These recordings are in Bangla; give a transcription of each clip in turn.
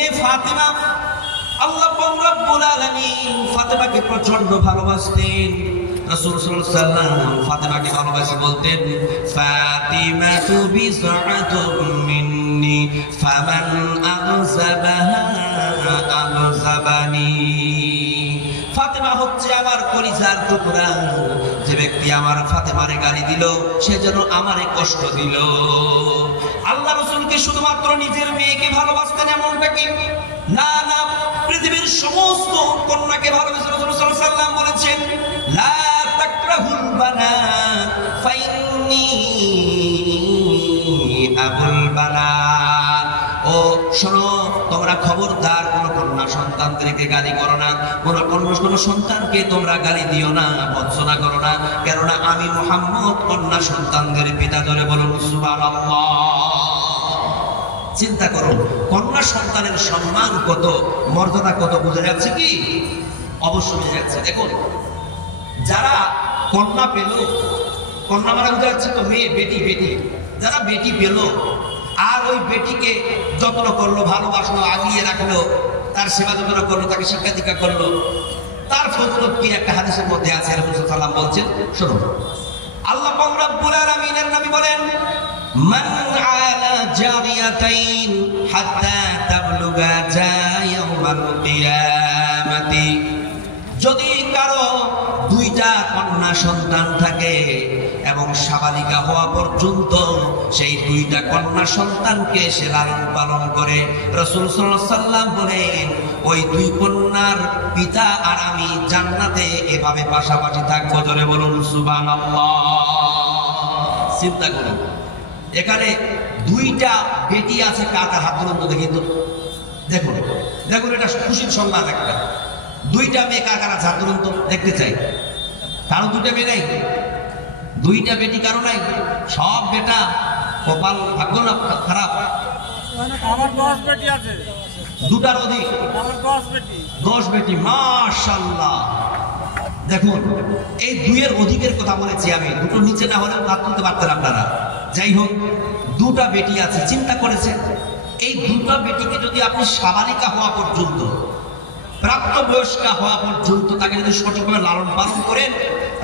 ফাতিমা, আল্লাহ রাব্বুল আলামিন ফাতিমাকে প্রচন্ড ভালোবাসতেন। রাসূল সাল্লাল্লাহু আলাইহি ওয়াসাল্লাম ফাতিমাকে ভালোবাসে বলতেন, ফাতিমাতু বিসআতুম মিন্নি ফামান আযবাহা আযবানি। ফাতিমা হচ্ছে আমার কলিজার টুকরা, যে ব্যক্তি আমার ফাতিমারে গালি দিল সে যেন আমারে কষ্ট দিল। আল্লাহ রাসূলকে শুধুমাত্র নিজের মেয়েকে ভালোবাসতেন এমনটা কি? না না, পৃথিবীর সমস্ত কন্যাকে ভালোবেসে রাসূল সাল্লাল্লাহু আলাইহি ওয়াসাল্লাম বলেছেন, লা তাকরাহুল বানাত ফাইন্নী আবুল বানাত। ও শোনো, তোমরা খবরদার কোন কন্যা সন্তানদেরকে গালি করো না, কোন সন্তানকে তোমরা গালি দিও না, বঞ্চনা করো না, কেননা আমি মুহাম্মদ কন্যা সন্তানদের পিতা। জোরে বলুন সুবহানাল্লাহ। চিন্তা করো, কন্যা সন্তানের সম্মান কত, মর্যাদা কত, বুঝা যাচ্ছে কি? অবশ্যই বুঝা যাচ্ছে। দেখুন, যারা কন্যা পেল, কন্যা মানে বুঝা যাচ্ছে তো মেয়ে, বেটি, বেটি, যারা বেটি পেল আর ওই বেটিকে যত্ন করলো, ভালোবাসলো, আগিয়ে রাখলো, তার সেবা যত্ন করলো, তাকে শিক্ষা দীক্ষা করলো, তার ফজিলত কি একটা হাদিসের মধ্যে আছে। রাসূল সাল্লাল্লাহু আলাইহি ওয়াসাল্লাম বলছেন, শুনুন, আল্লাহ পাক রব্বুল আলামিনের নবী বলেন, মান আলা জারিয়াতাইন হাত্তা তাবলুগা ইয়াউমাল কিয়ামাতি। যদি কারো দুইটা কন্যা সন্তান থাকে এবং সাবালিকা হওয়া পর্যন্ত সেই দুইটা কন্যা সন্তানকে সে লালন পালন করে, রাসূল সাল্লাল্লাহু আলাইহি ওয়াসাল্লাম বলেন, ওই দুই কন্যার পিতা আর আমি জান্নাতে এভাবে পাশাপাশি থাকবো। জোরে বলুন সুবহানাল্লাহ। চিন্তা করুন, এখানে দুইটা বেটি আছে, কার কার হাত তুলুন তো দেখি তো। দেখুন দেখুন, এটা খুশির সংবাদ একটা। দুইটা মেয়ে কার কার আছে হাত তুলুন তো, দেখতে চাই। কারো দুইটা মেয়ে নাই, দুইটা বেটি কারো নাই, সব বেটা। কপাল, ভাগ্য না খারাপ? আমার 10 বেটি আছে, দুটার অধিক, আমার 10 বেটি। 10 বেটি, মাশাআল্লাহ। দেখুন, এই দুইয়ের অধিকের কথা বলেছি আমি, দুটো নিচে না হলেও হাত তুলতে পারতেন আপনারা। যাই হোক, দুটা বেটি আছে, চিন্তা করেছেন এই দুটা বেটিকে যদি আপনি সাবালিকা হওয়া পর্যন্ত, প্রাপ্তবয়স্কা হওয়া পর্যন্ত তাকে যদি সঠিকভাবে লালন পালন করেন,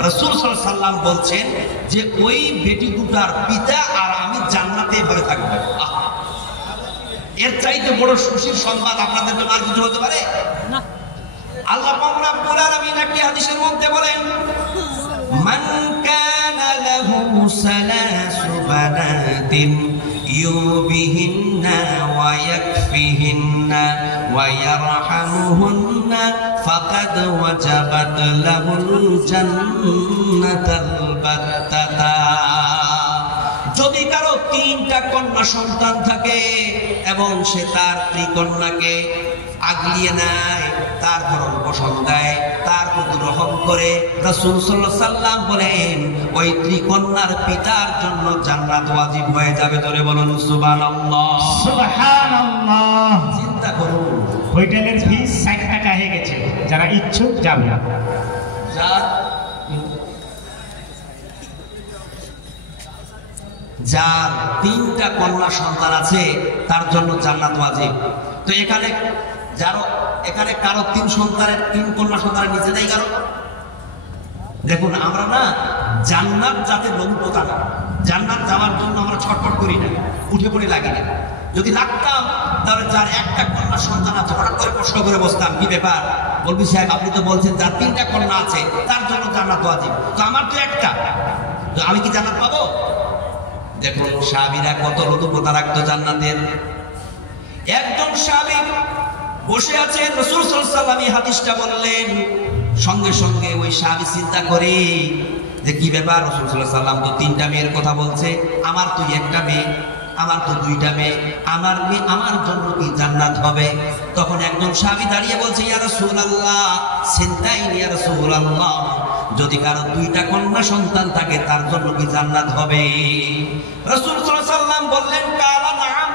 রাসূল সাল্লাল্লাহু আলাইহি ওয়াসাল্লাম বলছেন যে ওই বেটি দুটার পিতা আর আমি জান্নাতে ভরে থাকবো। এর চাইতে বড় খুশির সংবাদ আপনাদের জন্য আর কিছু হতে পারে না। আল্লাহ পাক রব্বুল আলামিন একটি হাদিসের মধ্যে বলেন, মান কানা লাহু সালাসু বানাতিন ইউবিহিন্না ওয়া ইয়াকফিহিন্না ওয়া ইয়ারহামুহুন্না ফাকাদ ওয়াজাবাত লাহুল জান্নাতুল বাত্তাতা। যদি কারো তিনটা কন্যা সন্তান থাকে এবং সে তার ত্রিকন্যাকে আগলিয়ে নেয়, তার ভরণ পোষণ দেয়, তার প্রতি রহম করে, রাসূল সাল্লাল্লাহু আলাইহি ওয়াসাল্লাম বলেন ওই ত্রিকন্যার পিতার জন্য জান্নাত ওয়াজিব হয়ে যাবে। ধরে বলুন সুবহানাল্লাহ। সুবহানাল্লাহ। চিন্তা করুন, হোটেলের ফিস 60 টাকা হয়ে গেছে, যারা ইচ্ছুক যাবে। যার তিনটা কন্যা সন্তান আছে তার জন্য জান্নাত ওয়াজিব। তো এখানে কারো তিন কন্যা সন্তানের নিচে নেই কারো। দেখুন, আমরা না জান্নাত যাতে নৌকতা না, জান্নাত যাওয়ার জন্য আমরা ছটফট করি না, উঠে পড়ে লাগি না। যদি লাগতাম তাহলে যার একটা কন্যা সন্তান আছে হঠাৎ করে প্রশ্ন করে বসতাম, কি ব্যাপার? বলবি সাহেব আপনি তো বলছেন যার তিনটা কন্যা আছে তার জন্য জান্নাত ওয়াজিব, তো আমার তো একটা, তো আমি কি জান্নাত পাবো? দেখুন, সাহাবীরা কত লুতুপুতা রাখতো জান্নাতের। একজন সাহাবী বসে আছেন, রাসূল সাল্লাল্লাহু আলাইহি ওয়াসাল্লাম এই হাদিসটা বললেন, সঙ্গে সঙ্গে ওই সাহাবী চিন্তা করে যে কি ব্যাপার, রাসূল সাল্লাল্লাহু আলাইহি ওয়াসাল্লাম তো তিনটা মেয়ের কথা বলছে, আমার তো একটা মেয়ে, আমার তো দুইটা মেয়ে, আমার মেয়ে আমার জন্য কি জান্নাত হবে? তখন একজন সাহাবী দাঁড়িয়ে বলছে, ইয়া রাসূলুল্লাহ, সিনতাইন ইয়া রাসূলুল্লাহ, যদি কারো দুইটা কন্যা সন্তান থাকে তার জন্য কি জান্নাত হবে? রাসূল সাল্লাল্লাহু আলাইহি ওয়াসাল্লাম বললেন, কালা নাম,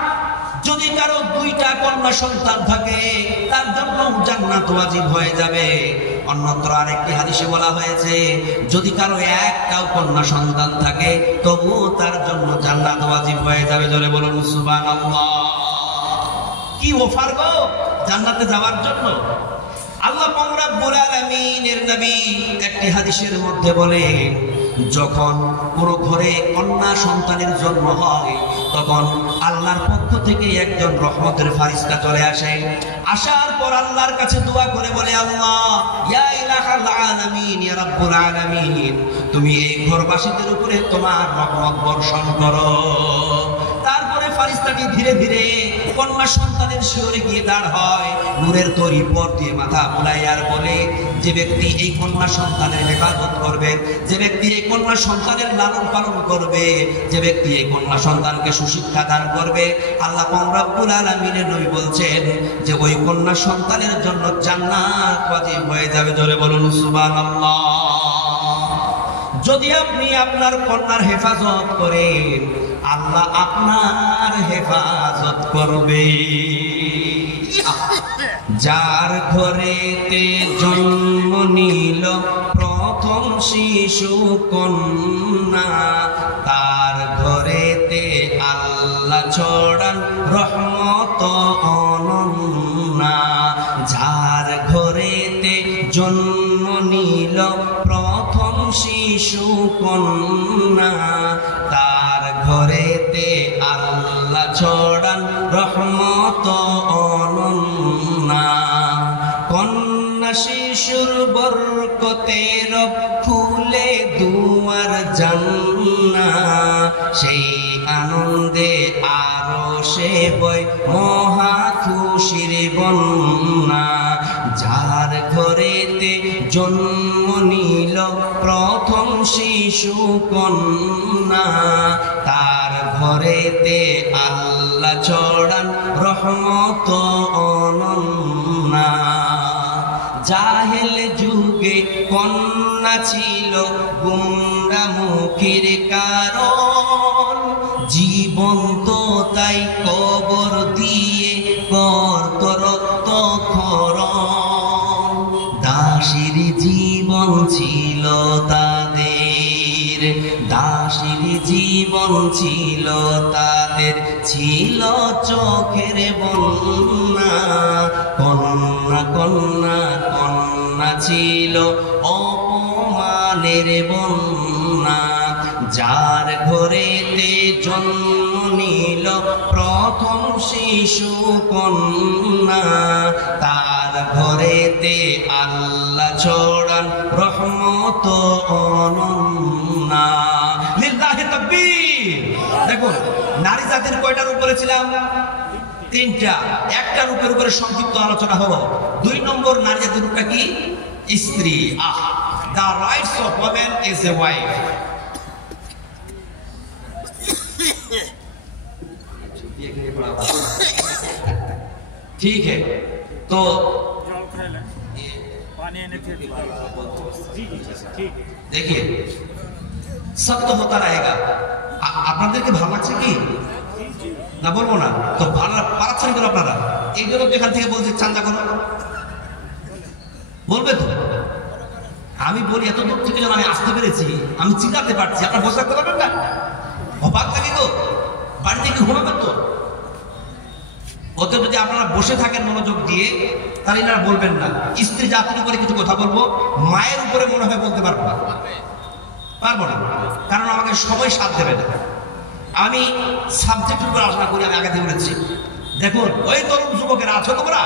যদি কারো দুইটা কন্যা সন্তান থাকে তার জন্য জান্নাত ওয়াজিব হয়ে যাবে। অন্যত্র আরেকটি হাদিসে বলা হয়েছে, যদি কারো একটাও কন্যা সন্তান থাকে তবুও তার জন্য জান্নাত ওয়াজিব হয়ে যাবে। জোরে বলুন সুবহানাল্লাহ। কি অফার গো জান্নাতে যাওয়ার জন্য। আল্লাহ পাক রব্বুল আলামিনের নবী একটি হাদিসের মধ্যে বলে, যখন পুরো ঘরে কন্যা সন্তানের জন্ম হয় তখন আল্লাহর পক্ষ থেকে একজন রহমতের ফারিস্তা চলে আসে। আসার পর আল্লাহর কাছে দোয়া করে বলে, আল্লাহ ইয়া ইলাহাল আলামিন, ইয়া রাব্বুল আলামিন, তুমি এই ঘরবাসীদের উপরে তোমার রহমত বর্ষণ করো। তারপরে ফারিস্তাটি ধীরে ধীরে কন্যা সন্তানের শিয়রে গিয়ে দাঁড় হয়, নূরের তৈরি পর দিয়ে মাথা বুলাই আর বলে, যে ব্যক্তি এই কন্যা সন্তানের হেফাজত করবে, যে ব্যক্তি এই কন্যা সন্তানের লালন পালন করবে, যে ব্যক্তি এই কন্যা সন্তানকে সুশিক্ষা দান করবে, আল্লাহ পাক রব্বুল আলামিনের নবী বলছেন যে ওই কন্যা সন্তানের জন্য জান্নাত ওয়াজিব হয়ে যাবে। জোরে বলুন সুবহানাল্লাহ। যদি আপনি আপনার কন্যার হেফাজত করেন, আল্লাহ আপনার হেফাজত করবে। যার ঘরেতে জন্ম নিল প্রথম শিশু কন্যা, তার ঘরেতে আল্লাহ ছড়ান রহমত অনন্যা। যার ঘরেতে জন্ম নিল প্রথম শিশু কন্যা, তার ঘরেতে আল্লাহ ছড়ান রহমত অনন্যা। কন্যা শিশুর বরকতে রব খুলে দুয়ার জান্নাত, সেই আনন্দে আরো সে বই মহা খুশির বন্যা। যার ঘরেতে জন্ম নিল প্রথম শিশু কন্যা, তার ঘরেতে আল্লাহ ছড়ান রহমত অনন্যা। জাহেল যুগে কন্যা ছিল গুমরামুখীর কারণ, জীবন্ত তাই কবর দিয়ে করত রক্তক্ষরণ। দাসীর জীবন ছিল তাদের, দাসীর জীবন ছিল তাদের, ছিল চোখের বন্যা। কন্যা কন্যা কন্যা ছিল অপমানের বন্যা। যার ঘরেতে জন্ম নিল প্রথম শিশু কন্যা, তার ঘরেতে আল্লাহ ছড়ান রহমত অনন্যা। লিল্লাহি তাকবীর। দেখুন, নারী জাতির কয়টা রূপ বলেছিলাম? তিনটা। একটা রূপের উপরে সংক্ষিপ্ত আলোচনা হলো। 2 নম্বর নারী জাতির রূপটা কি? স্ত্রী। The rights of women is a wife. ठीक है, तो देखिए सब तो होता रहेगा। আপনাদেরকে ভালো লাগছে কি না বলবো না? তো ভালো পাচ্ছেন কেন আপনারা? এই জন্য এখান থেকে বলছি চান্দা করো, বলবে তো? আমি বলি এত দূর থেকে যখন আমি আসতে পেরেছি, আমি চিল্লাতে পারছি, আপনারা বসে থাকতে পারবেন না? অবাক লাগে গো, বাড়িতে কি ঘুমাবেন তো? ওতে যদি আপনারা বসে থাকেন মনোযোগ দিয়ে, তাহলে এনারা বলবেন না। স্ত্রী জাতির উপরে কিছু কথা বলবো, মায়ের উপরে মনে হয় বলতে পারবো না, পারবো না, কারণ আমাকে সময় সাথ দেবে না। আমি সাবজেক্টের উপর আলোচনা করি, আমি আগে দিয়ে বলেছি। দেখুন, ওই তরুণ যুবকেরা আছো তোমরা,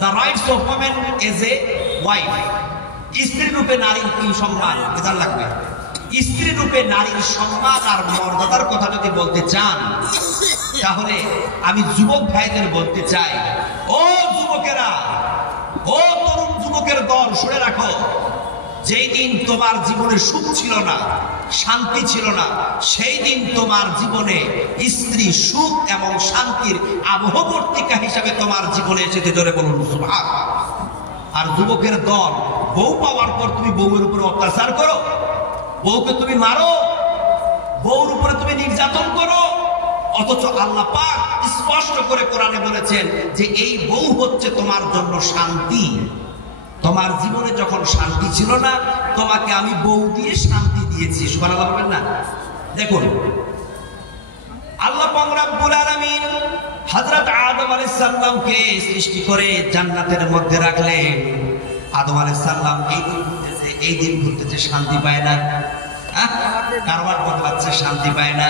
the rights of women as a wife. স্ত্রী রূপে নারীর কি সম্মান এটা লাগবে। স্ত্রী রূপে নারীর সম্মান আর মর্যাদার কথা যদি বলতে চান, তাহলে আমি যুবক ভাইদের বলতে চাই, ও যুবকেরা, ও তরুণ যুবকের দল, শুনে রাখো, যেই দিন তোমার জীবনে সুখ ছিল না, শান্তি ছিল না, সেই দিন তোমার জীবনে স্ত্রী সুখ এবং শান্তির আবহবর্তিকা হিসাবে তোমার জীবনে এসেছে। জোরে বলুন সুবহানাল্লাহ। আর যুবকের দল, বউ পাওয়ার পর তুমি বউয়ের উপরে অত্যাচার করো, বউকে তুমি মারো, বউর উপরে তুমি নির্যাতন করো, অথচ আল্লাহ পাক স্পষ্ট করে কোরআনে বলেছেন যে এই বউ হচ্ছে তোমার জন্য শান্তি। তোমার জীবনে যখন শান্তি ছিল না, তোমাকে আমি বউ দিয়ে শান্তি দিয়েছি। সুবহানাল্লাহ বলবেন না? দেখুন, আল্লাহ পাক রব্বুল আলামিন হযরত আদম আলাইহিস সালামকে সৃষ্টি করে জান্নাতের মধ্যে রাখলেন। আদম আলাইহিস সালাম এই দিন ঘুরতেছে শান্তি পায় না, কারবার বদলাচ্ছে শান্তি পায় না।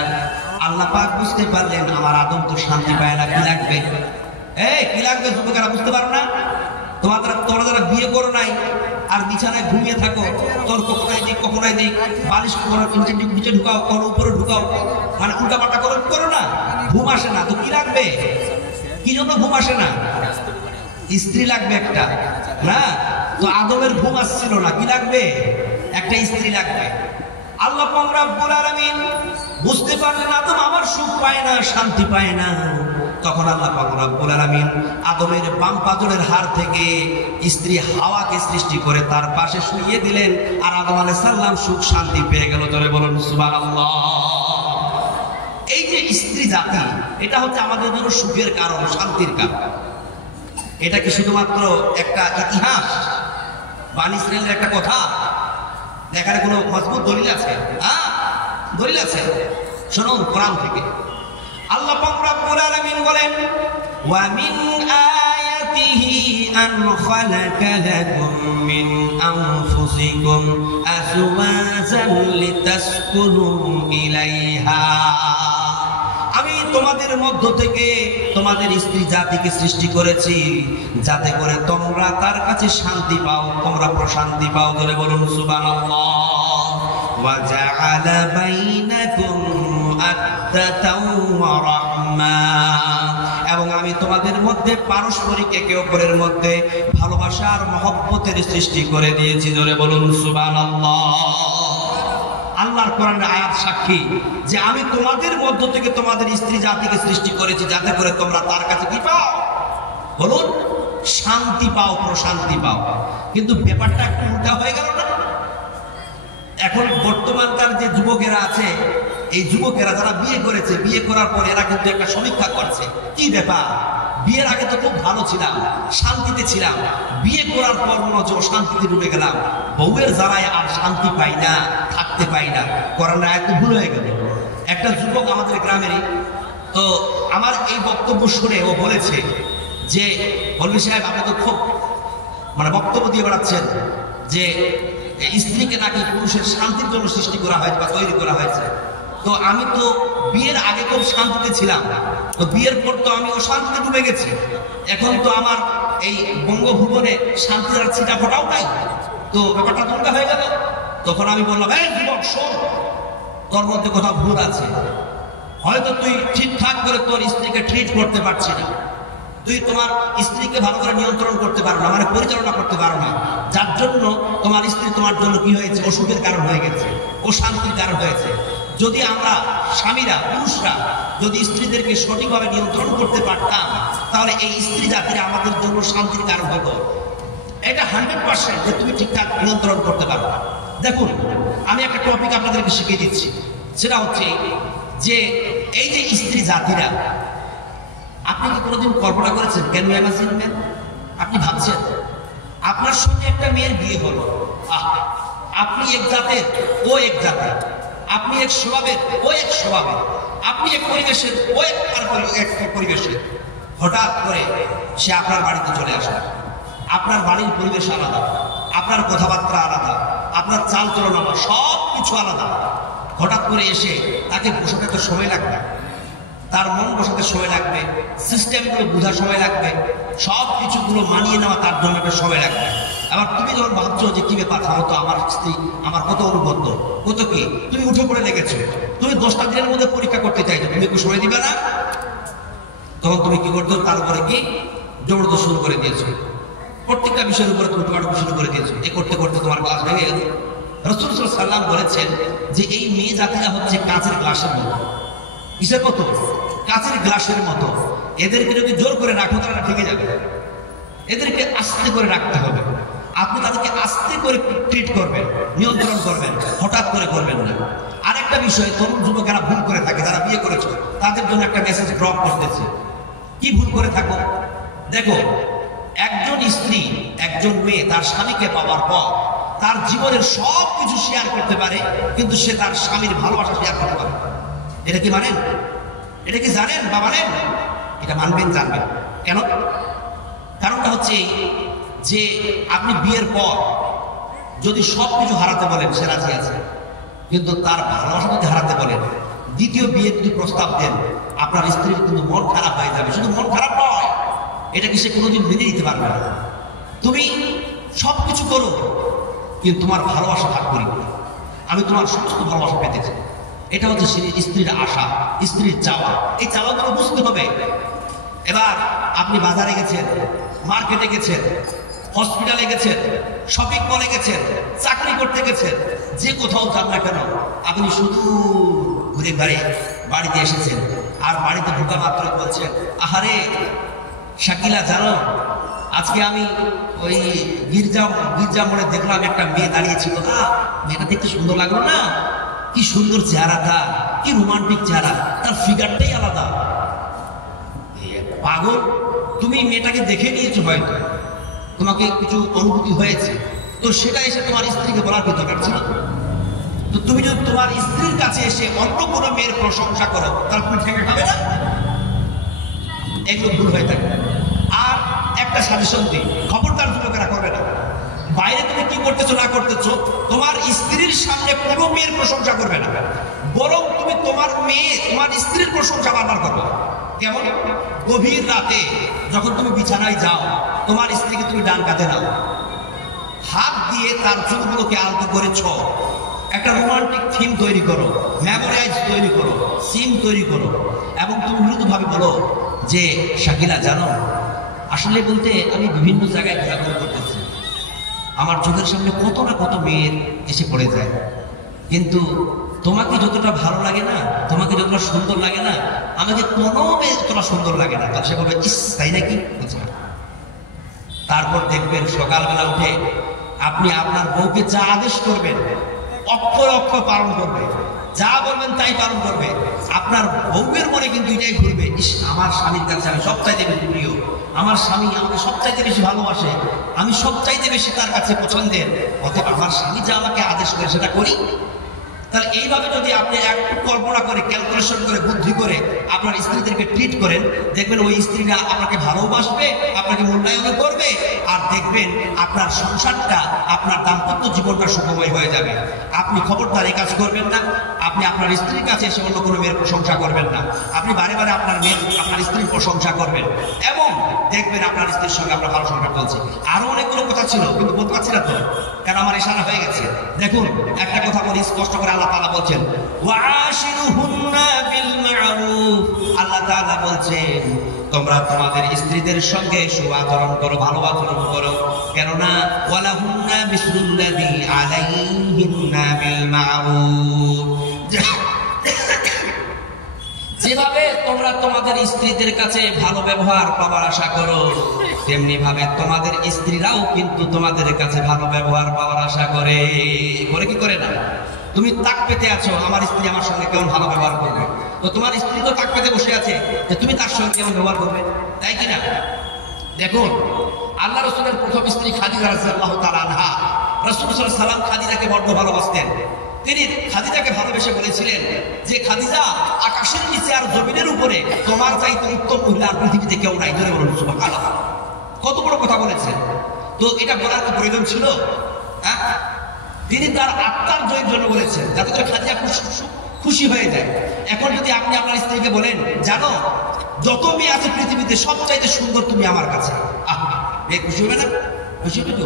আল্লাহ পাক বুঝতে পারলেন আমার আদম তো শান্তি পায় না, কি লাগবে? কি লাগবে যুবকেরা বুঝতে পারো না? তোমরা যারা বিয়ে করো নাই আর বিছানায় ঘুমিয়ে থাকো, তোর কখনোই দিক বালিশ কখনো নিচে ঢুকাও, কখনো উপরে ঢুকাও, মানে উল্টা পাল্টা করো না, ঘুম আসে না, তো কি লাগবে? কি জন্য ঘুম আসে না? স্ত্রী লাগবে একটা, না? তো আদমের ঘুম আসছিল না, কি লাগবে? একটা স্ত্রী লাগবে। আল্লাহ পাক রব্বুল আলামিন বুঝতে পারলেন আদম আমার সুখ পায় না, শান্তি পায় না। তখন আল্লাহ পাক রব্বুল আলামিন আদমের বাম পাজরের হাড় থেকে স্ত্রী হাওয়াকে সৃষ্টি করে তার পাশে শুইয়ে দিলেন, আর আদম আলাইহিস সালাম সুখ শান্তি পেয়ে গেল। জোরে বলুন সুবহানাল্লাহ। এই যে স্ত্রী জাতি, এটা হচ্ছে আমাদের জন্য সুখের কারণ, শান্তির কারণ। এটা কি শুধুমাত্র একটা ইতিহাস, বানি ইসরাইলের একটা কথা? এখানে কোনো মজবুত দলিল আছে? দলিল আছে, শোনো কোরআন থেকে। আল্লাহ পাক রব্বুল আলামিন বলেন, ওয়া মিন আয়াতিহি আন খালাকা লাকুম মিন আনফুসিকুম আজওয়াজান লিতাসকুনু ইলাইহা। আমি তোমাদের মধ্য থেকে তোমাদের স্ত্রী জাতিকে সৃষ্টি করেছি যাতে করে তোমরা তার কাছে শান্তি পাও, তোমরা প্রশান্তি পাও। ধরে বলুন সুবহানাল্লাহ। ওয়া জাআলা বাইনাকুম মাওয়াদ্দাতাও ওয়া রাহমা, এবং আমি তোমাদের মধ্যে পারস্পরিক একে অপরের মধ্যে ভালোবাসা আর মহব্বতের সৃষ্টি করে দিয়েছি। ধরে বলুন সুবহানাল্লাহ। আল্লাহর কোরআনের আয়াত সাক্ষী যে আমি তোমাদের মধ্য থেকে তোমাদের স্ত্রী জাতিকে সৃষ্টি করেছি যাতে করে তোমরা তার কাছে কি পাও? বলুন, শান্তি পাও, প্রশান্তি পাও। কিন্তু ব্যাপারটা একটু উল্টা হয়ে গেল না? এখন বর্তমানকার যে যুবকেরা আছে, এই যুবকেরা যারা বিয়ে করেছে, বিয়ে করার পর এরা কিন্তু একটা সমীক্ষা করছে, কি ব্যাপার, বিয়ের আগে তো খুব ভালো ছিলাম, শান্তিতে ছিলাম, বিয়ে করার পর মনে হচ্ছে শান্তিতে ডুবে গেলাম, বউয়ের জ্বালায় আর শান্তি পাই না, থাকতে পাই না। কোরআন আয়াত তো ভুল হয়ে গেল। একটা যুবক আমাদের গ্রামেরই, তো আমার এই বক্তব্য শুনে ও বলেছে যে মৌলভী সাহেব আপনি তো খুব বক্তব্য দিয়ে বেড়াচ্ছেন যে স্ত্রীকে নাকি পুরুষের শান্তির জন্য সৃষ্টি করা হয়েছে বা তৈরি করা হয়েছে। তো আমি তো বিয়ের আগে খুব শান্তিতে ছিলাম, তো বিয়ের পর তো আমি অশান্তিতে ডুবে গেছি। এখন তো আমার এই বঙ্গভুবনে শান্তির আর ছিটা ফোটাও নাই, তো ব্যাপারটা দুর্গা হয়ে গেল। তখন আমি বললাম, এই যুবক শোন, তোর মধ্যে কোথাও ভুল আছে। হয়তো তুই ঠিকঠাক করে তোর স্ত্রীকে ট্রিট করতে পারছিস না, তুই তোমার স্ত্রীকে ভালো করে নিয়ন্ত্রণ করতে পারো না, পরিচালনা করতে পারো না, যার জন্য তোমার স্ত্রী তোমার জন্য কি হয়েছে? অসুখের কারণ হয়ে গেছে, অশান্তির কারণ হয়েছে। যদি আমরা স্বামীরা, পুরুষরা যদি স্ত্রীদেরকে সঠিকভাবে নিয়ন্ত্রণ করতে পারতাম, তাহলে এই স্ত্রী জাতিরা আমাদের জন্য শান্তির কারণ হতো। এটা 100% যে তুমি ঠিকঠাক নিয়ন্ত্রণ করতে পারো। দেখুন, আমি একটা টপিক আপনাদেরকে শিখিয়ে দিচ্ছি, সেটা হচ্ছে যে এই যে স্ত্রী জাতিরা, আপনি কি কোনোদিন কল্পনা করেছেন? Can you imagine man? আপনি ভাবছেন আপনার সঙ্গে একটা মেয়ের বিয়ে হলো, আপনি এক জাতের, ও এক জাতের, আপনি এক স্বভাবের, ও এক স্বভাবের, আপনি এক পরিবেশের, ও এক পরিবেশের। হঠাৎ করে সে আপনার বাড়িতে চলে আসে। আপনার বাড়ির পরিবেশ আলাদা, আপনার কথাবার্তা আলাদা, আপনার চাল চলনা সব কিছু আলাদা। হঠাৎ করে এসে তাকে বসাতে তো সময় লাগবে, তার মন বসাতে সময় লাগবে, সিস্টেমগুলো বোঝার সময় লাগবে, সব কিছুগুলো মানিয়ে নেওয়া তার জন্য একটা সময় লাগবে। আবার তুমি যখন ভাবছো যে কি ব্যাপার, হয়তো আমার স্ত্রী আমার কত অনুবদ্ধ, কত কি, তুমি উঠে পড়ে লেগেছো, তুমি 10টা দিনের মধ্যে পরীক্ষা করতে চাইছো, তুমি একটু সময় দিবে না? তখন তুমি কি করছো? তার উপরে কি জবরদস্ত শুরু করে দিয়েছো, প্রত্যেকটা বিষয়ের উপরে তুমি টুকাটুকু শুরু করে দিয়েছো। এ করতে করতে তোমার ক্লাস ভেঙে গেল। রাসূল সাল্লাল্লাহু আলাইহি ওয়াসাল্লাম বলেছেন যে এই মেয়ে জাতিরা হচ্ছে কাঁচের গ্লাসের মতো। কিসের মতো? কাঁচের গ্লাসের মতো। এদেরকে যদি জোর করে রাখো তারা ঠেকে যাবে, এদেরকে আস্তে করে রাখতে হবে। আপনি তাদেরকে আস্তে করে ট্রিট করবেন, নিয়ন্ত্রণ করবেন, হঠাৎ করে করবেন না। আরেকটা বিষয়, তরুণ যুবকেরা ভুল করে থাকে, যারা বিয়ে করেছে তাদের জন্য একটা মেসেজ ড্রপ করতেছে। কি ভুল করে থাকো? দেখো, একজন স্ত্রী, একজন মেয়ে তার স্বামীকে পাওয়ার পর তার জীবনের সব কিছু শেয়ার করতে পারে, কিন্তু সে তার স্বামীর ভালোবাসা শেয়ার করতে পারে। এটা কি মানেন? এটা কি জানেন বা মানেন? এটা মানবেন, জানবেন। কেন? কারণটা হচ্ছে যে আপনি বিয়ের পর যদি সব কিছু হারাতে বলেন সে রাজি আছে, কিন্তু তার ভালোবাসা যদি হারাতে বলেন, দ্বিতীয় বিয়ের যদি প্রস্তাব দেন, আপনার স্ত্রীর কিন্তু মন খারাপ হয়ে যাবে। শুধু মন খারাপ নয়, এটা কি সে কোনোদিন মেনে নিতে পারবে না। তুমি সব কিছু করো, কিন্তু তোমার ভালোবাসা ভাগ করি না, আমি তোমার সমস্ত ভালোবাসা পেতে চাই। এটা হচ্ছে স্ত্রীর আশা, স্ত্রীর চাওয়া। এই চাওয়াগুলো বুঝতে হবে। এবার আপনি বাজারে গেছেন, মার্কেটে গেছেন, হসপিটালে গেছেন, শপিং মলে গেছেন, চাকরি করতে গেছেন, যে কোথাও যান না কেন, আপনি শুধু ঘুরে ঘুরে বাড়িতে এসেছেন, আর বাড়িতে ঢোকা মাত্র বলছেন, আহারে শাকিলা, জানো আজকে আমি ওই গির্জা মোড়ে দেখলাম একটা মেয়ে দাঁড়িয়েছিল, মেয়েটা দেখতে সুন্দর লাগলো না, কি সুন্দর চেহারা, তার কি রোমান্টিক চেহারা, তার ফিগারটাই আলাদা। পাগল, তুমি মেয়েটাকে দেখে নিয়েছো, হয়তো তোমাকে কিছু অনুভূতি হয়েছে, তো সেটা এসে তোমার স্ত্রীকে বলার কি দরকার ছিল? তো তুমি যদি তোমার স্ত্রীর কাছে এসে অন্য কোনো মেয়ের প্রশংসা করো, তাহলে তুমি ঠেকে খাবে না? এগুলো ভুল হয়ে থাকে। আর একটা সাজেশন দিই, খবরদার যুবকেরা করবে না। বাইরে তুমি কি করতেছো না করতেছো, তোমার স্ত্রীর সামনে কোনো মেয়ের প্রশংসা করবে না, বরং তুমি তোমার মেয়ে, তোমার স্ত্রীর প্রশংসা বারবার করবে। কেমন? গভীর রাতে যখন তুমি বিছানায় যাও, তোমার স্ত্রীকে তুমি ডান কাঁধে নাও, হাত দিয়ে তার চুলগুলোকে আলতো করেছ, একটা রোমান্টিক থিম তৈরি করো, মেমোরাইজ তৈরি করো, সিন তৈরি করো, এবং তুমি মৃদুভাবে বলো যে, শাকিলা জানো, আসলে বলতে আমি বিভিন্ন জায়গায় ঘোরাঘুরি করতেছি, আমার চোখের সামনে কত না কত মেয়ের এসে পড়ে যায়, কিন্তু তোমাকে যতটা ভালো লাগে না, তোমাকে যতটা সুন্দর লাগে না, আমাকে কোনো মেয়ে যতটা সুন্দর লাগে না। তার সে বলবে, ইস তাই নাকি? তারপর দেখবেন সকালবেলা উঠে আপনি আপনার বউকে যা আদেশ করবেন অক্ষর অক্ষর পালন করবে, যা বলবেন তাই পালন করবে। আপনার বউয়ের মনে কিন্তু এটাই ঘুরবে, ইস আমার স্বামীর কাছে আমি সবচাইতে বেশি প্রিয়, আমার স্বামী আমাকে সবচাইতে বেশি ভালোবাসে, আমি সবচাইতে বেশি তার কাছে পছন্দের, অতএব আমার স্বামী যা আমাকে আদেশ করে সেটা করি। তাহলে এইভাবে যদি আপনি একটু কল্পনা করে, ক্যালকুলেশন করে, বুদ্ধি করে আপনার স্ত্রীদেরকে ট্রিট করেন, দেখবেন ওই স্ত্রীরা আপনাকে ভালোবাসবে, আপনাকে মূল্যায়ন করবে, আর দেখবেন আপনার সংসারটা, আপনার দাম্পত্য জীবনটা সুখময় হয়ে যাবে। আপনি খবরদার এই কাজ করবেন না। আপনি আপনার স্ত্রীর কাছে এসে অন্য কোনো মেয়ের প্রশংসা করবেন না। আপনি বারে বারে আপনার স্ত্রীর প্রশংসা করবেন, এবং দেখবেন আপনার স্ত্রীর সঙ্গে আপনার ভালো সংসার চলছে। আরো অনেকগুলো কথা ছিল, কিন্তু বলতে পারছি না তো, কারণ আমার ইশারা হয়ে গেছে। দেখুন, একটা কথা বলি স্পষ্ট করে, আল্লাহ তাআলা বলছেন, ওয়াশিরুহুন্না বিল মা'রুফ, আল্লাহ তাআলা বলছেন তোমরা তোমাদের স্ত্রীদের সঙ্গে সুআচরণ করো, ভালো আচরণ করো, কেননা ওয়ালাহুন্না মিসলুল্লাযী আলাইহিন্না বিল মা'রুফ, যেভাবে তোমরা তোমাদের স্ত্রীদের কাছে ভালো ব্যবহার পাওয়ার আশা করো, তেমনি ভাবে তোমাদের স্ত্রীরাও কিন্তু তোমাদের কাছে ভালো ব্যবহার পাওয়ার আশা করে। করে কি করে না? তুমি তাক পেতে আছো, আমার স্ত্রী আমার সঙ্গে কেমন ভালো ব্যবহার করবে, তো তোমার স্ত্রী তো তাক পেতে বসে আছে যে তুমি তার সঙ্গে কেমন ব্যবহার করবে, তাই কিনা? দেখুন, আল্লাহ রাসূলের প্রথম স্ত্রী খাদিজা রাদিয়াল্লাহু তাআলা আনহা, রাসূল সাল্লাল্লাহু আলাইহি ওয়াসাল্লাম খাদিজাকে বড় ভালোবাসতেন। তিনি খাদিজাকে ভালোবেসে বলেছিলেন যে, খাদিজা, আকাশের নিচে আর জমিনের উপরে তোমার চাইতে উত্তম মহিলা আর পৃথিবীতে কেউ নাই। ধরে বলুন সুবহানাল্লাহ, কত বড় কথা বলেছেন। তো এটা বলার কি প্রয়োজন ছিল? তিনি তার আত্মার জয়ের জন্য বলেছেন, যাতে করে খাদিজা খুশি হয়ে যায়। এখন যদি আপনি আপনার স্ত্রীকে বলেন, জানো যত মেয়ে আছে পৃথিবীতে সবচাইতে সুন্দর তুমি আমার কাছে, মেয়ে খুশি হবে না? খুশি হবে তো।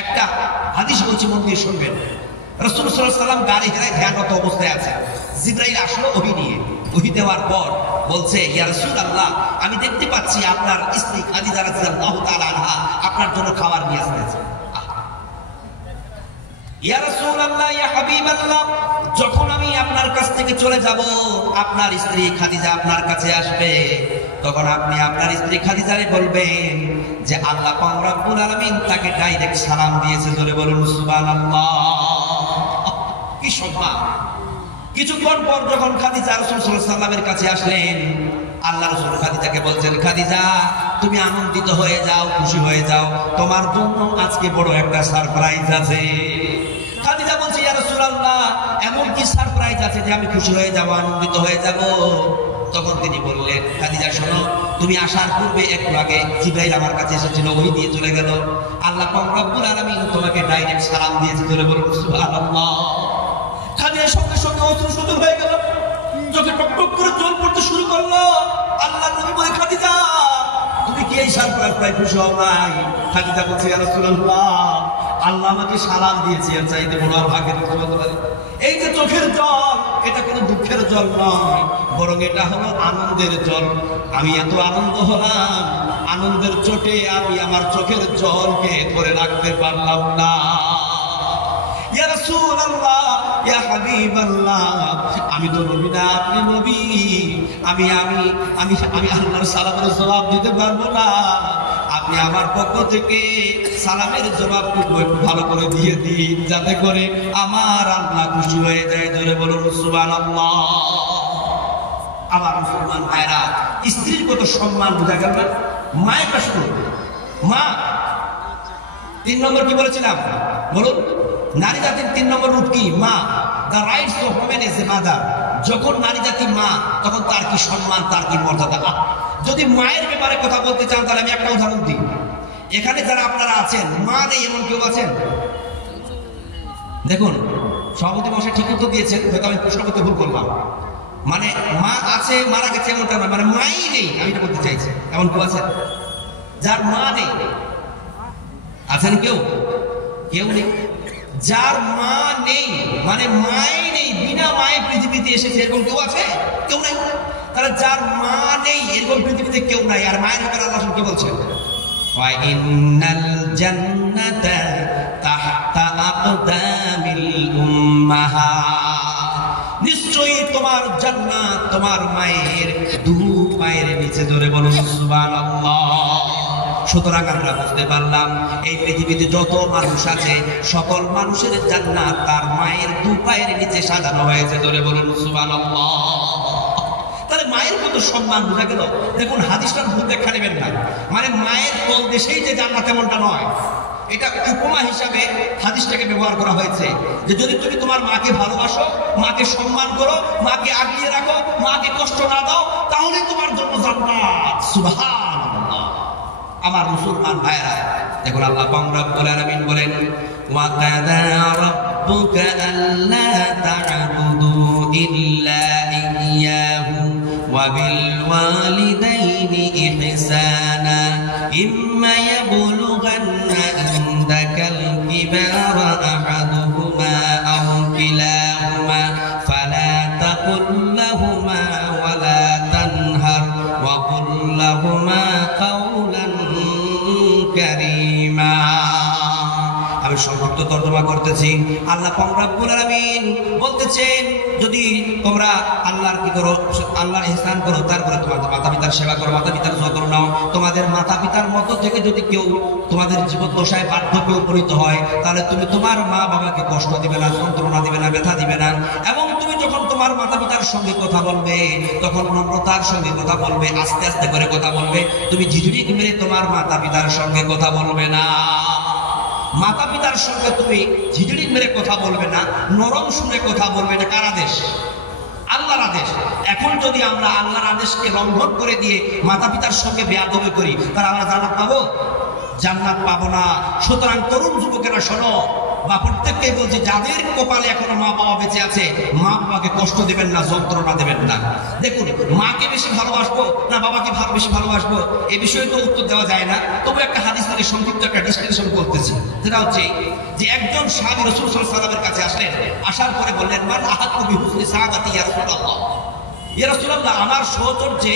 একটা হাদিস বলছি, মন দিয়ে শুনবেন। রাসূল সাল্লাল্লাহু আলাইহি ওয়াসাল্লাম গাড়ি ঘেরায় ধ্যানরত অবস্থায় আছে, জিবরাইল আসলো ওহী নিয়ে। ওহী দেওয়ার পর বলছে, ইয়া রাসূলুল্লাহ, আমি দেখতে পাচ্ছি আপনার স্ত্রী খাদিজা রাদিয়াল্লাহু তাআলা আনহা আপনার জন্য খাবার নিয়ে আসতেছে। ইয়া রাসূলুল্লাহ, ইয়া হাবিবাল্লাহ, যখন আমি আপনার কাছ থেকে চলে যাব, আপনার স্ত্রী খাদিজা আপনার কাছে আসবে, তখন আপনি আপনার স্ত্রী খাদিজারে বলবেন যে আল্লাহ পাক রব্বুল আলামিন তাকে ডাইরেক্ট সালাম দিয়েছে। জোরে বলুন সুবহানাল্লাহ, কি সম্মান। কিছুক্ষণ পর যখন খাদিজা রাসূল সাল্লাল্লাহু আলাইহি ওয়াসাল্লামের কাছে আসলেন, আল্লাহ রাসূল খাদিজাকে বলছেন, খাদিজা তুমি আনন্দিত হয়ে যাও, খুশি হয়ে যাও, তোমার জন্য আজকে বড় একটা সারপ্রাইজ আছে। খাদিজা বলছে, ইয়া রাসূলুল্লাহ, এমন কি সারপ্রাইজ আছে যে আমি খুশি হয়ে যাব, আনন্দিত হয়ে যাব? তখন তিনি বললেন, খাদিজা শোনো, তুমি আসার পূর্বে একটু আগে জিবরাইল আমার কাছে এসেছিল, ওই দিয়ে চলে গেল। আল্লাহ পাক রব্বুল আলামিন তোমাকে ডাইরেক্ট সালাম দিয়েছে। ধরে বলুন সুবহানাল্লাহ। খাদিজার সঙ্গে সঙ্গে অশ্রু শুরু হয়ে গেল, চোখে টক টক করে জল পড়তে শুরু করলো। আল্লাহ নবী বলে, খাদিজা তুমি কি এই সারপ্রাইজ পাই খুশি হও নাই? খাদিজা বলছে, ইয়া রাসূলুল্লাহ, আল্লাহ আমাকে সালাম দিয়েছে, এর চাইতে বড় আর ভাগ্যের কিছু হতে পারে? এই যে চোখের জল, এটা কোনো দুঃখের জল নয়, বরং এটা হলো আনন্দের জল। আমি এত আনন্দ হলাম, আনন্দের চোটে আমি আমার চোখের জলকে ধরে রাখতে পারলাম না। ইয়া রাসূলুল্লাহ, ইয়া হাবিবাল্লাহ, আমি তো নবী না, আপনি নবী। আমি আমি আমি আমি আল্লাহর সালামের জবাব দিতে পারবো না। আপনি আমার পক্ষ থেকে সালামের জবাবটুকু একটু ভালো করে দিয়ে দিন, যাতে করে আমার আল্লাহ খুশি হয়ে যায়। ধরে বলুন সুবহানাল্লাহ। আমার মুসলমান ভাইরা, স্ত্রীর কত সম্মান বোঝা গেল না? মায়ের কাছে মা 3 নম্বর কি বলেছিলাম বলুন? নারী জাতির 3 নম্বর রূপ কি? মা। The rights of women as a mother. যখন নারী জাতি মা, তখন তার কি সম্মান, তার কি মর্যাদা। যদি মায়ের ব্যাপারে কথা বলতে চান, তাহলে আমি একটা উদাহরণ দিই। এখানে যারা আপনারা আছেন, মা নেই এমন কেউ আছেন? দেখুন, সভাপতি মশাই ঠিক উত্তর দিয়েছেন, হয়তো আমি প্রশ্ন করতে ভুল করলাম। মানে মা আছে, মারা গেছে এমনটা নয়, মানে মাই নেই, আমি এটা বলতে চাইছি। এমন কেউ আছেন যার মা নেই? আছেন কেউ? কেউ নেই। যার মা নেই, মানে মাই নেই, বিনা মায়ে পৃথিবীতে এসেছে, এরকম কেউ আছে? কেউ নাই। তাহলে যার মা নেই, এরকম পৃথিবীতে কেউ নাই। আর মায়ের ব্যাপারে আল্লাহ কি বলছেন? ফাইনাল জান্নাতা তাহতা আকদামিল উম্মাহাত। নিশ্চয়ই তোমার জান্নাত তোমার মায়ের 2 পায়ের নিচে। ধরে বলুন সুবহানাল্লাহ। সুতরাং আমরা বুঝতে পারলাম, এই পৃথিবীতে যত মানুষ আছে, সকল মানুষের জান্নাত তার মায়ের 2 পায়ের নিচে সাজানো হয়েছে। ধরে বলুন সুবহানাল্লাহ। তাহলে মায়ের কত সম্মান বোঝা গেল। দেখুন, হাদিসটার ভুল ব্যাখ্যা নেবেন না। মানে মায়ের কোল দেশেই যে জান্নাত এমনটা নয়, এটা উপমা হিসাবে হাদিসটাকে ব্যবহার করা হয়েছে। যে যদি তুমি তোমার মাকে ভালোবাসো, মাকে সম্মান করো, মাকে আগিয়ে রাখো, মাকে কষ্ট না দাও, তাহলে তোমার জন্য জান্নাত। সুবহানাল্লাহ। আমার মুসলমান ভাইরা, দেখুন আল্লাহ পাক রব্বুল আলামিন বলেন, ওয়া কাযা রাব্বুকা আল্লা তা'বুদু ইল্লা ইয়্যাহু ওয়া বিল ওয়ালিদাইনি ইহসানা ইম্মা ইয়াবলুগান্না ইনদাকাল কিবারা আহাদুহুমা আও কিলাহুমা ফালা তাকুল লাহুমা ওয়ালা তানহার ওয়া কুল লাহুমা কাওলান কারীমা। আমি সংক্ষিপ্ত তর্জমা করতেছি। আল্লাহ পাক রব্বুল আলামিন বলতেছেন, যদি তোমরা আল্লাহর কি করো, আল্লাহর ইহসান করো, তারপরে তোমাদের মাতা পিতার সেবা করো, মাতা পিতার যত্ন নাও, তোমাদের মাতা পিতার মতো থেকে যদি কেউ তোমাদের জীবদ্দশায় বার্ধক্যে উপনীত হয়, তাহলে তুমি তোমার মা বাবাকে কষ্ট দিবে না, যন্ত্রণা দিবে না, ব্যথা দিবে না। এবং তুমি যখন তোমার মাতা পিতার সঙ্গে কথা বলবে, তখন নম্রতার সঙ্গে কথা বলবে, আস্তে আস্তে করে কথা বলবে। তুমি ঝিঝুড়ি মেরে তোমার মাতা পিতার সঙ্গে কথা বলবে না। মাতা পিতার সঙ্গে তুমি ঝিঝিড়ি মেরে কথা বলবে না, নরম সুরে কথা বলবে। এটা কার আদেশ? আল্লাহর আদেশ। এখন যদি আমরা আল্লাহর আদেশকে লঙ্ঘন করে দিয়ে মাতা পিতার সঙ্গে বেয়াদবি করি, তাহলে আমরা জান্নাত পাবো? জান্নাত পাবো না। সুতরাং তরুণ যুবকেরা শোনো, বা প্রত্যেককে বলছি, যাদের কপালে এখনো মা বাবা বেঁচে আছে, মা বাবাকে কষ্ট দেবেন না, যন্ত্রণা দেবেন না। দেখুন, মাকে বেশি ভালোবাসবো না বাবাকে বেশি ভালোবাসবো, এই বিষয়ে তো উত্তর দেওয়া যায় না। তবে একটা হাদিস থেকে সংক্ষিপ্ত একটা ডিসকাশন করতেছি, যেটা হচ্ছে যে একজন সাহাবী রাসূল সাল্লাল্লাহু আলাইহি ওয়াসাল্লামের কাছে আসলেন। আসার পরে বললেন, মান আহাক্কু বিহুসনি সাহাবাতি ইয়া রাসূলুল্লাহ। ইয়া রাসূলুল্লাহ, আমার সৌজন্যে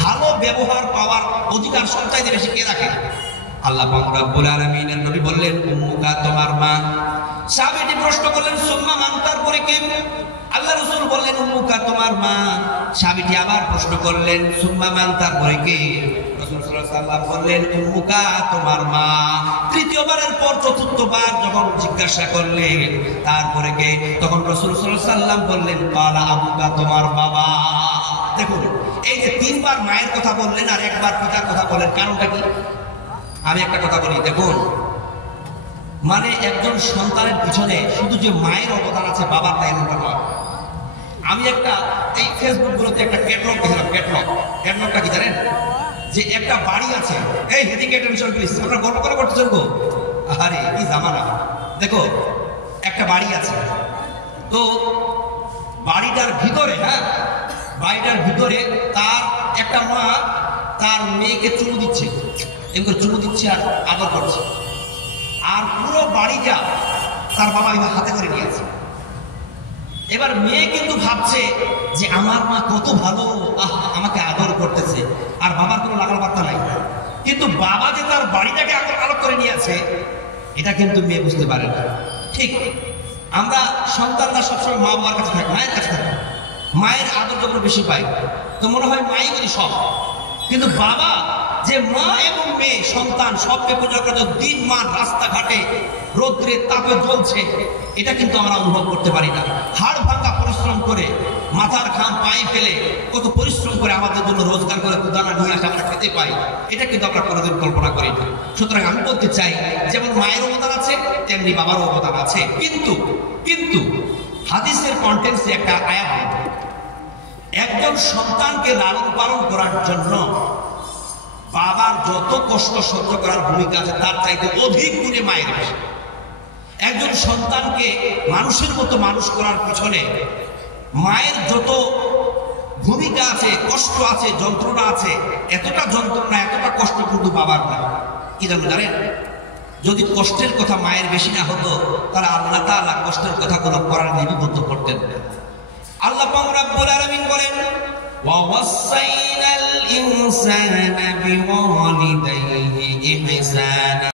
ভালো ব্যবহার পাওয়ার অধিকার সবচাইতে বেশি কে রাখে? আল্লাহ পাক রব্বুল আলামিনের নবী বললেন, উম্মুকা, তোমার মা। সাহাবীটি প্রশ্ন করলেন, সুম্মা মান, তারপরে কে? আল্লাহ রাসূল বললেন, উম্মুকা, তোমার মা। সাহাবীটি আবার প্রশ্ন করলেন, সুম্মা মান, তারপরে কে? রাসূল সাল্লাল্লাহু আলাইহি ওয়াসাল্লাম বললেন, উম্মুকা, তোমার মা। তৃতীয়বারের পর চতুর্থবার যখন জিজ্ঞাসা করলেন, তারপরে কে? তখন রাসূল সাল্লাল্লাহু আলাইহি ওয়াসাল্লাম বললেন, কালা আবুকা, তোমার বাবা। দেখুন, এই যে 3 বার মায়ের কথা বললেন আর 1 বার পিতার কথা বললেন, কারণটা কি? আমি একটা কথা বলি, দেখুন, মানে একজন সন্তানের পিছনে শুধু যে মায়ের অবদান আছে, বাবার তাই এমনটা নয়। আমি একটা এই ফেসবুক গুলোতে একটা ক্যাটলগ দেখলাম। ক্যাটলগটা কি জানেন? যে একটা বাড়ি আছে, এই হেদিকে টেনশন প্লিজ, আপনারা গল্প করে করতেছেন গো, আরে কি জামানা। দেখো একটা বাড়ি আছে, তো বাড়িটার ভিতরে, হ্যাঁ বাড়িটার ভিতরে তার একটা মা তার মেয়েকে চুমু দিচ্ছে, এগুলো চুমু দিচ্ছে আর আদর করছে, আর পুরো বাড়িটা তার বাবা এবার হাতে করে নিয়েছে। এবার মেয়ে কিন্তু ভাবছে যে আমার মা কত ভালো, আমাকে আদর করতেছে, আর বাবার কোনো লাগার বার্তা নাই। কিন্তু বাবা যে তার বাড়িটাকে আদর করে নিয়েছে, এটা কিন্তু মেয়ে বুঝতে পারে না। ঠিক আমরা সন্তানরা সবসময় মা বাবার কাছে থাকি, মায়ের কাছে থাকি, মায়ের আদর যখন বেশি পাই তো মনে হয় মাই বলি সব। কিন্তু বাবা যে মা এবং মেয়ে সন্তান সবকে পূজা করে দিন মান রাস্তাঘাটে রৌদ্রের তাপে জ্বলছে, এটা কিন্তু আমরা অনুভব করতে পারি না। হাড় ভাঙা পরিশ্রম করে মাথার ঘাম পায়ে ফেলে কত পরিশ্রম করে আমাদের জন্য রোজগার করে দুদানা নিয়ে আসে আমরা খেতে পাই, এটা কিন্তু আমরা কোনোদিন কল্পনা করি না। সুতরাং আমি বলতে চাই, যেমন মায়ের অবদান আছে তেমনি বাবার অবদান আছে। কিন্তু হাদিসের কন্টেন্টসে একটা আয়াত, একজন সন্তানকে লালন পালন করার জন্য বাবার যত কষ্ট সহ্য করার ভূমিকা আছে তার চাইতে অধিক গুণে মায়ের বেশি। একজন সন্তানকে মানুষের মতো মানুষ করার পিছনে মায়ের যত ভূমিকা আছে, কষ্ট আছে, যন্ত্রণা আছে, এতটা যন্ত্রণা এতটা কষ্ট কিন্তু বাবার না। কি জানেন? যদি কষ্টের কথা মায়ের বেশি না হতো তাহলে আল্লাহ তাআলা কষ্টের কথাগুলো কোরআনে লিপিবদ্ধ করতেন। আল্লাহ পাক রব্বুল আলামিন বলেন, ওয়া ওয়াসাইনাল ইনসানা বিওয়ালিদাইহি ইহসানা।